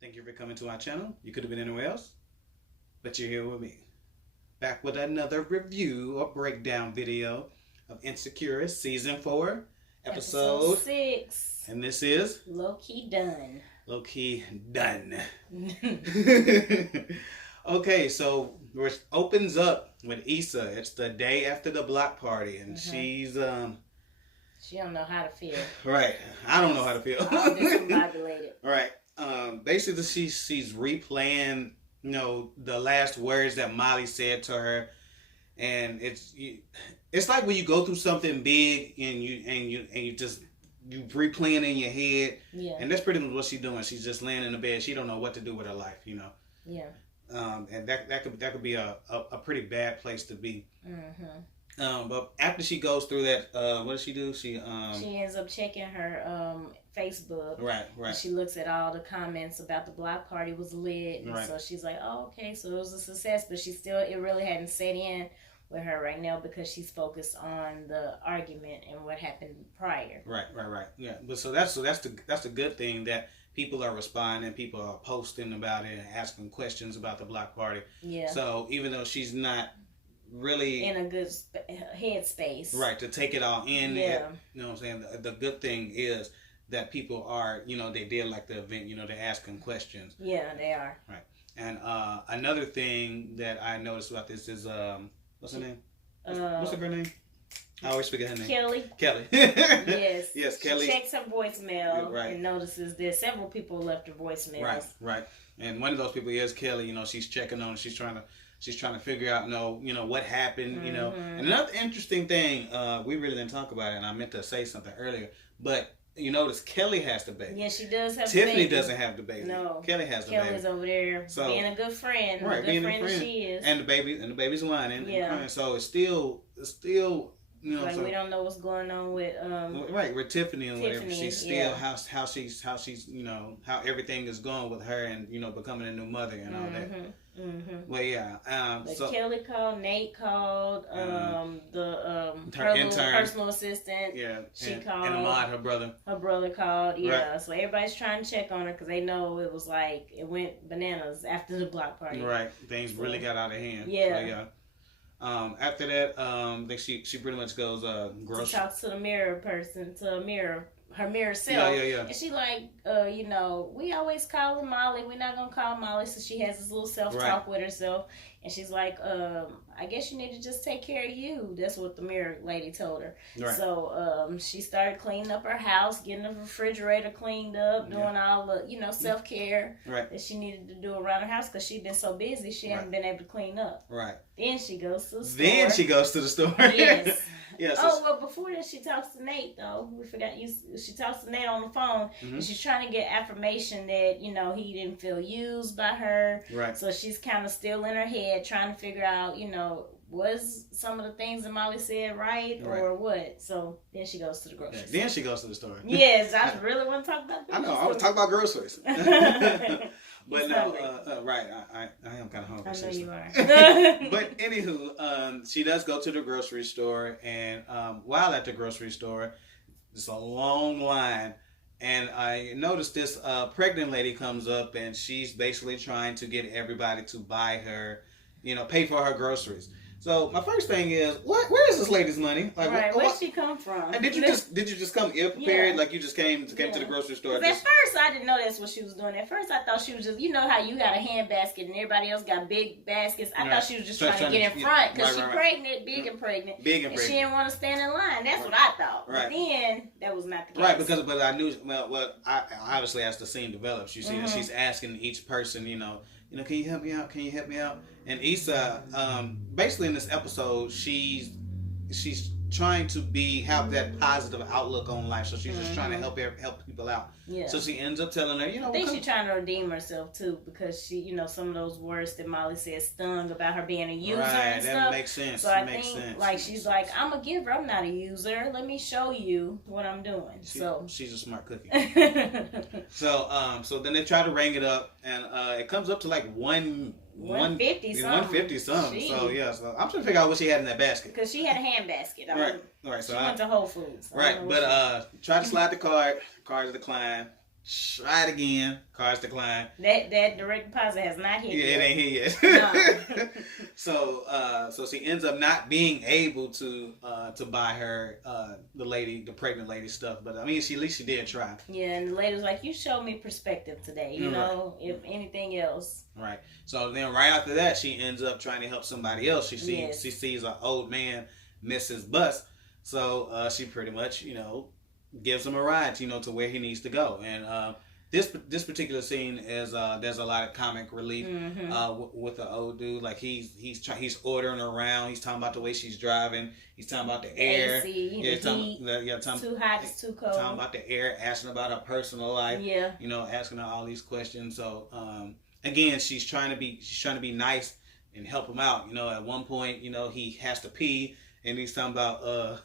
Thank you for coming to our channel. You could have been anywhere else, but you're here with me. Back with another review or breakdown video of Insecure Season 4, Episode 6. And this is Lowkey done. Lowkey done. Okay, so it opens up with Issa. It's the day after the block party, and she's She don't know how to feel. right. I don't know how to feel. I'm discombobulated. Right. Basically, she's replaying, the last words that Molly said to her, and it's like when you go through something big and you just you replaying in your head. Yeah. And that's pretty much what she's doing. She's just laying in the bed. She don't know what to do with her life, Yeah. And that could be a pretty bad place to be. Mm-hmm. But after she goes through that, what does she do? She ends up checking her Facebook. Right. And she looks at all the comments about the block party was lit, and Right. so she's like, "Oh, okay, so it was a success." But it really hadn't set in with her right now because she's focused on the argument and what happened prior. Right. Yeah, but so that's the good thing that people are responding, people are posting about it and asking questions about the block party. Yeah. So even though she's not really in a good headspace, right, to take it all in, yeah, you know what I'm saying. The good thing is that people are, they did like the event, they're asking questions. Yeah, they are. Right. And another thing that I noticed about this is what's her name? What's her girl name? I always forget her name. Kelly. Yes. Yes, Kelly. She checks her voicemail, right, and notices there's several people left her voicemails. Right. And one of those people is Kelly. She's checking on. She's trying to figure out, what happened. Mm-hmm. And another interesting thing, we really didn't talk about it, and I meant to say something earlier, but you notice Kelly has the baby. Yeah, she does have Tiffany the baby. doesn't have the baby. No. Kelly has the baby. Kelly's over there being a good friend. Right, being a good friend that she is. And the baby's whining. Yeah. And crying. So it's still like, we don't know what's going on with right, with Tiffany and whatever. She's still yeah. how she's how everything is going with her and becoming a new mother and all that. Mm-hmm. Well, yeah. So Kelly called, Nate called, her intern, personal assistant. Yeah, she called. And Ahmad, her brother. Her brother called. Yeah. Right. So everybody's trying to check on her because they know it was like it went bananas after the block party. Right. Things really got out of hand. Yeah. So, yeah. After that, I think she pretty much goes grocery. She talks to the her mirror self. Yeah. And she like, we always call her Molly. We're not gonna call Molly. So she has this little self-talk with herself. And she's like, I guess you need to just take care of you. That's what the mirror lady told her. Right. So she started cleaning up her house, getting the refrigerator cleaned up, doing all the, self-care that she needed to do around her house because she'd been so busy she hadn't been able to clean up. Right. Then she goes to the store. Yes. Yes. Oh, well, before that, she talks to Nate, though. We forgot. She talks to Nate on the phone, and she's trying to get affirmation that, he didn't feel used by her. Right. So she's kind of still in her head trying to figure out, was some of the things that Molly said right or what? So then she goes to the grocery store. Then she goes to the store. Yes, I really want to talk about groceries. I know. I was talking about groceries. But no, right. I am kind of hungry. I know you are. But anywho, she does go to the grocery store, and while at the grocery store, it's a long line, and I noticed this pregnant lady comes up, and she's basically trying to get everybody to buy her, pay for her groceries. So my first thing is, where is this lady's money? Like, right, where'd she come from? And did you just come ill prepared? Like you just came to the grocery store? At first, I didn't know that's what she was doing. At first, I thought she was just, how you got a hand basket and everybody else got big baskets. I thought she was just trying to get in front because she's pregnant, big and pregnant. And she didn't want to stand in line. That's what I thought. Right. But then that was not the case. Right, but I knew. Well, I obviously as the scene develops, you see that she's asking each person, can you help me out? Can you help me out? And Issa, basically in this episode, she's trying to have that positive outlook on life. So she's just trying to help people out. Yeah. So she ends up telling her, I think she's trying to redeem herself too because she, some of those words that Molly said stung about her being a user and stuff. That makes sense. So I think she's like, I'm a giver. I'm not a user. Let me show you what I'm doing. She's a smart cookie. So then they try to ring it up, and it comes up to like 150 something. So yeah, so I'm trying to figure out what she had in that basket. Because she had a hand basket. Right. So she went to Whole Foods. Right, but tried to slide the card. Cards declined. Try it again. Cards decline. That direct deposit has not hit yet. It ain't hit yet. No. So she ends up not being able to buy her the pregnant lady stuff. But I mean, at least she did try. Yeah, and the lady was like, "You showed me perspective today. You know, if anything else." Right. So then, right after that, she ends up trying to help somebody else. She sees an old man miss his bus, so she pretty much gives him a ride, to where he needs to go. And this particular scene is there's a lot of comic relief with the old dude. Like he's ordering around. He's talking about the way she's driving. He's talking about the air. AC, the heat. Too hot, it's too cold. Talking about the air. Asking about her personal life. Yeah. Asking her all these questions. So again, she's trying to be nice and help him out. At one point, he has to pee, and he's talking about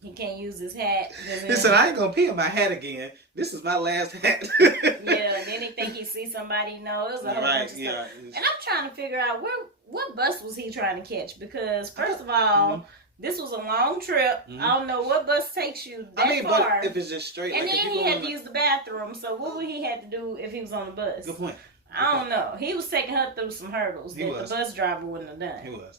he can't use his hat. He said, "I ain't gonna pee in my hat again. This is my last hat." Yeah, and then he think he see somebody. It was a whole bunch of stuff. And I'm trying to figure out what bus was he trying to catch, because first of all, this was a long trip. I don't know what bus takes you that far. But if it's just straight, and then he had to use the bathroom. So what would he have to do if he was on the bus? Good point. I don't know. He was taking her through some hurdles that the bus driver wouldn't have done. He was.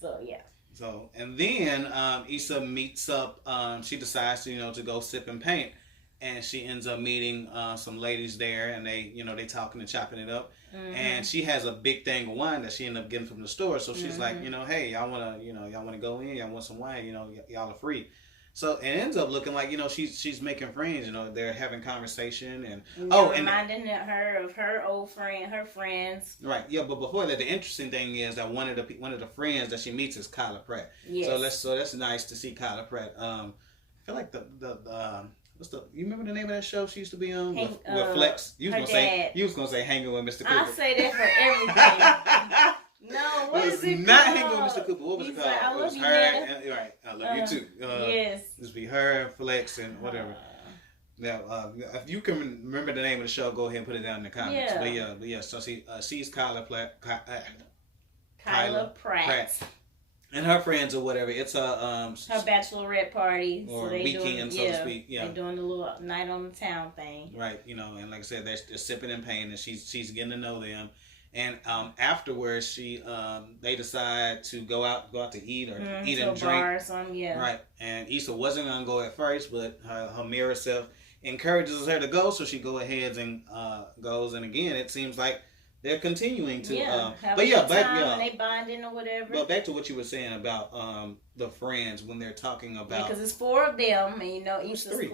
So yeah. So, and then Issa meets up. She decides to go sip and paint, and she ends up meeting some ladies there, and they talking and chopping it up. And she has a big thing of wine that she ended up getting from the store. So she's like, hey, y'all wanna go in? Y'all want some wine? Y'all are free. So it ends up looking like she's making friends. They're having conversation and reminding her of her old friend, her friends. Right. Yeah. But before that, the interesting thing is that one of the friends that she meets is Kyla Pratt. Yes. So that's nice to see Kyla Pratt. I feel like you remember the name of that show she used to be on with Flex? You was gonna say Hanging with Mr. Cooper. I say that for everything. No, what is it not called? Hanging with Mr. Cooper. What was it called? Like, I love you, her and, right. I love you too. Yes. This be her and Flex and whatever. Now, if you can remember the name of the show, go ahead and put it down in the comments. Yeah. But yeah. So she's Kyla Pratt. Kyla Pratt. And her friends or whatever. It's her bachelorette party or weekend, so to speak. Yeah, they're doing a little night on the town thing. Right. And like I said, they're sipping and painting, and she's getting to know them. And afterwards, they decide to go out to eat or eat and drink. Bar or something, yeah. Right. And Issa wasn't gonna go at first, but her mirror self encourages her to go, so she goes ahead and goes. And again, it seems like they're continuing to. Have a good time and they bonding or whatever. But back to what you were saying about the friends when they're talking about. Because it's 4 of them, and Issa's 3.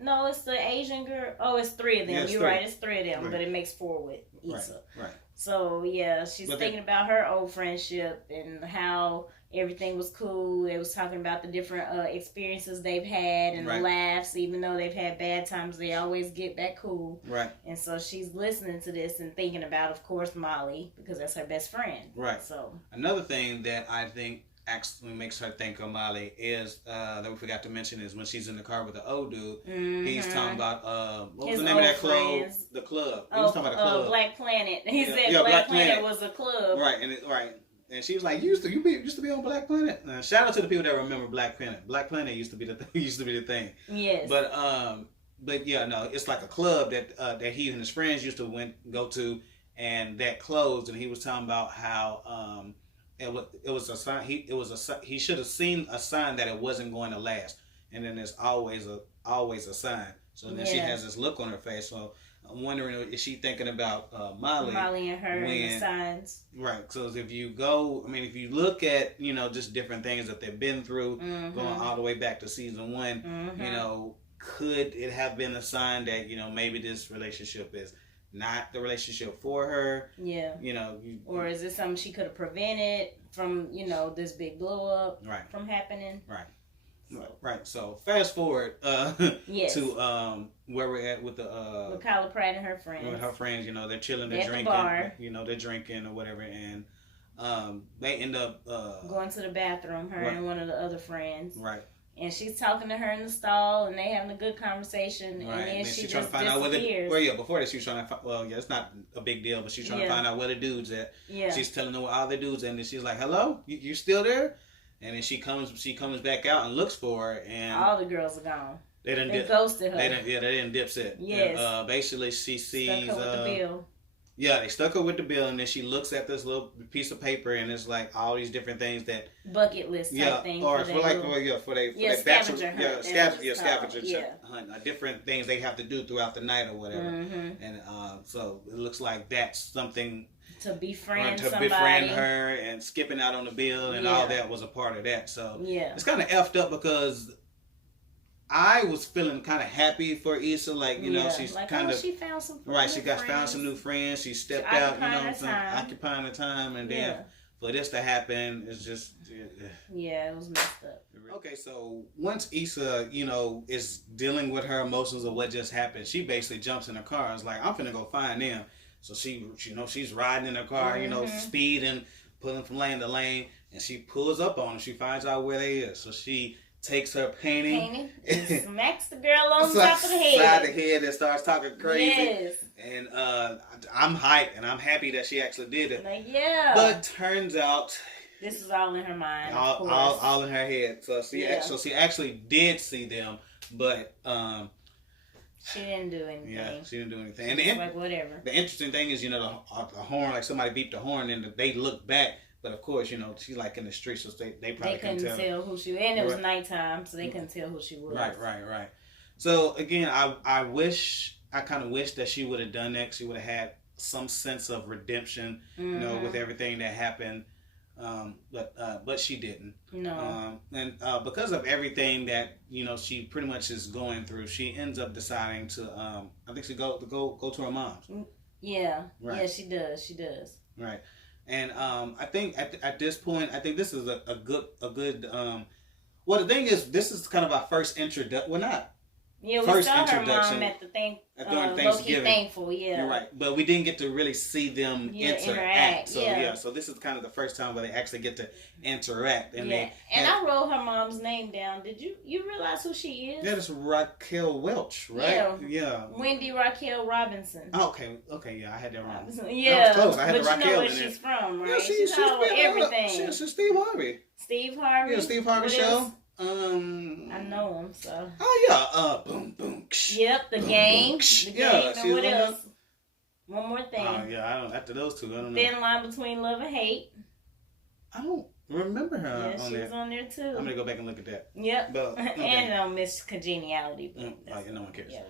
No, it's the Asian girl. Oh, it's 3 of them. Yeah, You're right. It's 3 of them, right. But it makes 4 with Issa. Right. So yeah, she's thinking about her old friendship and how everything was cool. They was talking about the different experiences they've had and the laughs. Even though they've had bad times, they always get back cool. Right. And so she's listening to this and thinking about, of course, Molly, because that's her best friend. Right. So another thing that I think actually makes her think of Molly is that we forgot to mention is when she's in the car with the old dude. He's talking about what was the name of that club? The club. He was talking about the club. Black Planet. He said Black Planet was a club. Right. And she was like, "You used to be on Black Planet." Shout out to the people that remember Black Planet. Black Planet used to be the thing. Yes. But yeah, no, it's like a club that he and his friends used to go to, and that closed. And he was talking about how it was a sign. He should have seen a sign that it wasn't going to last. And then there's always a sign. So then she has this look on her face. So I'm wondering, is she thinking about Molly and her and the signs? Right. So if you look at just different things that they've been through, going all the way back to season 1, could it have been a sign that maybe this relationship is not the relationship for her? Yeah. Or is it something she could have prevented from this big blow up from happening? Right. Right. So fast forward to where we're at with with Kyla Pratt and her friends. With her friends, they're chilling, they're drinking, they're drinking or whatever, and they end up going to the bathroom. Her and one of the other friends. Right. And she's talking to her in the stall, and they having a good conversation. Right. And then she she's trying just to find out disappears. before that, she was trying to find, it's not a big deal, but she's trying to find out where the dude's at. Yeah. She's telling her where all the dudes at, and then she's like, "Hello, you still there?" And then she comes back out and looks for her, and all the girls are gone. They ghosted her. They didn't Dipset. Yes. And, basically, she sees. Stuck her with the bill. Yeah, they stuck her with the bill, and then she looks at this little piece of paper, and it's like all these different things that bucket list type thing. Or for their scavenger hunt, different things they have to do throughout the night or whatever. Mm-hmm. And so it looks like that's something to befriend her, and skipping out on the bill and all that was a part of that. So it's kind of effed up because I was feeling kind of happy for Issa, like, you know, she's like, kind of she found some found some new friends. She stepped out, you know, occupying the time, and then for this to happen, it's just it was messed up. Okay, so once Issa, you know, is dealing with her emotions of what just happened, she basically jumps in her car and is like, I'm finna go find them. So she you know, she's riding in her car, you know, speeding, pulling from lane to lane, and she pulls up on them. She finds out where they is. So she takes her painting and smacks the girl on top of the head. Side of the head and starts talking crazy. Yes. And I'm hyped and I'm happy that she actually did it. Like, but turns out this was all in her mind. All in her head. So she actually did see them, but she didn't do anything. Yeah, she didn't do anything. And like, whatever. The interesting thing is, you know, the horn, like somebody beeped the horn and they look back. But of course, you know, she's like in the streets, so they probably couldn't tell who she was. And it was nighttime, so they couldn't tell who she was. Right. So again, I kind of wish that she would have done that. She would have had some sense of redemption, you know, with everything that happened. But she didn't. No. And because of everything that, you know, she pretty much is going through, she ends up deciding to I think she go to her mom's. Yeah. Right. Yeah, she does. Right. And I think at this point, I think this is a good. Well, the thing is, this is kind of our first introduction. Well, not Yeah, we saw her mom at the thing. During Thanksgiving. Lowkey Thankful, Right, but we didn't get to really see them interact. So so this is kind of the first time where they actually get to interact. And I wrote her mom's name down. Did you realize who she is? That is Raquel Welch, right? Yeah. Wendy Raquel Robinson. Okay, yeah, I had that wrong. Yeah, that was close. I had but the Raquel you know where in she's it. from, right? Yeah, she's with everything. She's Steve Harvey. Steve Harvey. Yeah, Steve Harvey show. I know him, so. Oh yeah, boom boom. Yep, the game. The game. And what else? One more thing. Oh yeah, I don't. After those two, I don't know. Thin line between love and hate. I don't remember her. Yeah, she was on there too. I'm gonna go back and look at that. Yep. But, okay. And Miss Congeniality. But no one cares. Yeah.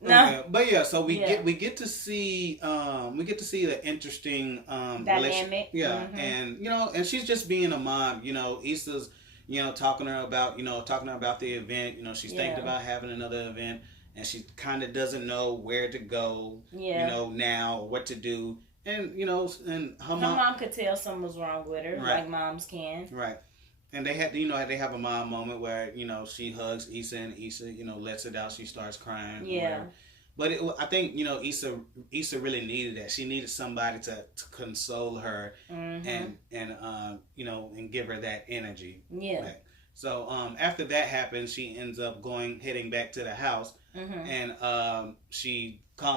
No, but yeah, so we get to see the interesting dynamic. Yeah, and you know, and she's just being a mom. You know, Issa's, you know, talking to her about the event. You know, she's thinking about having another event, and she kind of doesn't know where to go. Yeah. You know, now or what to do, and you know, and her mom could tell something was wrong with her, like moms can. Right. And they have a mom moment where, you know, she hugs Issa and Issa, you know, lets it out. She starts crying. Yeah. But I think, you know, Issa really needed that. She needed somebody to console her and you know, and give her that energy. Yeah. Back. So after that happens, she ends up heading back to the house, and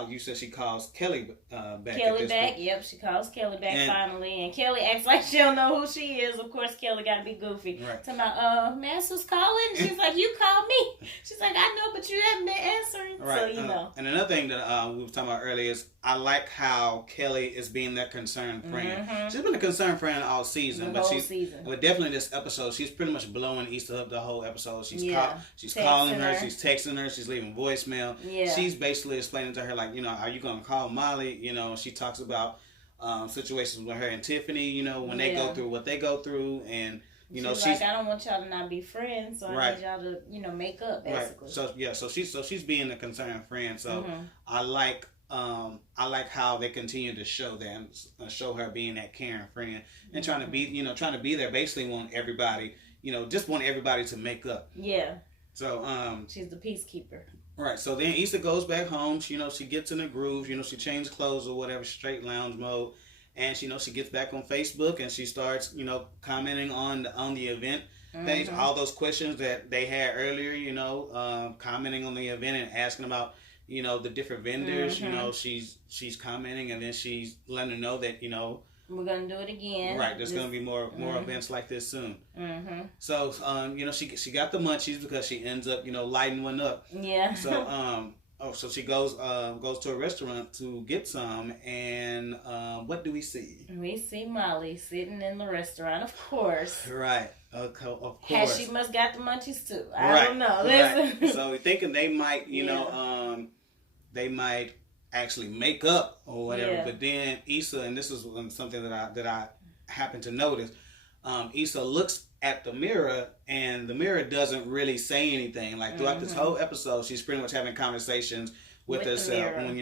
you said she calls Kelly back. Kelly back, yep. She calls Kelly back finally, and Kelly acts like she don't know who she is. Of course, Kelly got to be goofy. Right. Talking about, Master's calling. She's like, you called me. She's like, I know, but you haven't been answering. Right. So you know. And another thing that we were talking about earlier is I like how Kelly is being that concerned friend. She's been a concerned friend all season, but definitely this episode, she's pretty much blowing Issa up the whole episode. She's calling her, she's texting her, she's leaving voicemail. Yeah. She's basically explaining to her, like, you know, are you gonna call Molly? You know, she talks about situations with her and Tiffany, you know, when they go through what they go through, and you know, she's like, I don't want y'all to not be friends, so I need y'all to, you know, make up basically. Right. So she's being a concerned friend. So I like how they continue to show that, show her being that caring friend and trying to be there. Basically, want everybody to make up. Yeah. So she's the peacekeeper. Right, so then Issa goes back home. She gets in the groove. She changes clothes or whatever, straight lounge mode, and she gets back on Facebook and she starts commenting on the event page. All those questions that they had earlier, commenting on the event and asking about the different vendors. She's commenting, and then she's letting her know that We're gonna do it again. Right. There's gonna be more events like this soon. Mm-hmm. So she got the munchies because she ends up lighting one up. Yeah. So so she goes to a restaurant to get some, and what do we see? We see Molly sitting in the restaurant, of course. Right. Of course. She must got the munchies too. I don't know. Right. So we're thinking they might, they might actually make up or whatever. Yeah. But then Issa, and this is something that I happened to notice, Issa looks at the mirror, and the mirror doesn't really say anything. Like throughout this whole episode, she's pretty much having conversations with herself. When,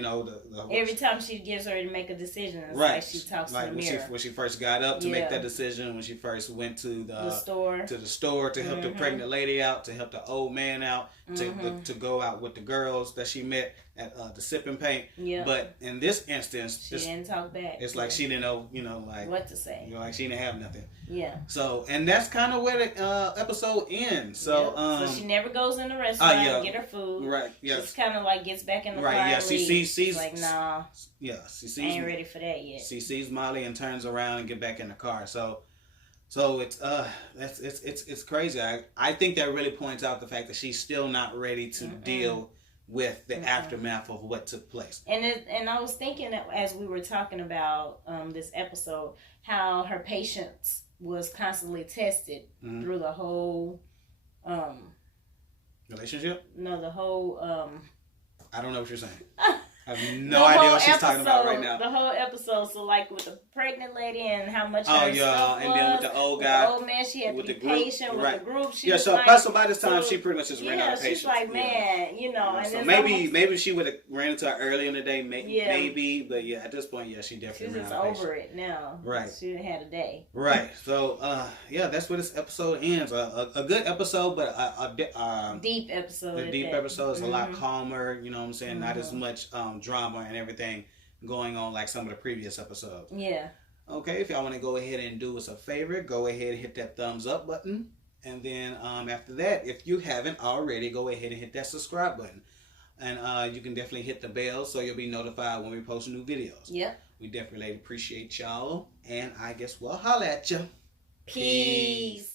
every time she gives her to make a decision, it's right? Like she talks to the mirror. When she first got up to make that decision, when she first went to the store to help the pregnant lady out, to help the old man out, to go out with the girls that she met at the sipping paint. Yeah. But in this instance, she didn't talk back. It's like she didn't know, like what to say. Like she didn't have nothing. Yeah. So, and that's kind of where the episode ends. So, so she never goes in the restaurant and get her food. Right. Yeah. She kind of like gets back in the car. Right. Yeah. She sees like, nah. Yeah. She sees. I ain't ready for that yet. She sees Molly and turns around and get back in the car. So it's it's crazy. I think that really points out the fact that she's still not ready to deal with the aftermath of what took place. And I was thinking that as we were talking about this episode, how her patience was constantly tested through the whole relationship. No, the whole. I don't know what you're saying. I have no idea what she's talking about right now. The whole episode, so like with the pregnant lady and how much her stuff and then with the old guy, the old man, she had to be patient with the group. So by this time, she pretty much just ran out of patience. She's like, man, and so maybe she would have ran into her earlier in the day, maybe, but at this point, she definitely she's just over it now. Right, she had a day. Right, so that's where this episode ends. A good episode, but a deep episode. The deep episode is a lot calmer. You know what I'm saying? Not as much drama and everything going on like some of the previous episodes. Yeah. Okay, if y'all want to go ahead and do us a favor, go ahead and hit that thumbs up button. And then after that, if you haven't already, go ahead and hit that subscribe button. And you can definitely hit the bell so you'll be notified when we post new videos. Yep. We definitely appreciate y'all. And I guess we'll holla at you. Peace.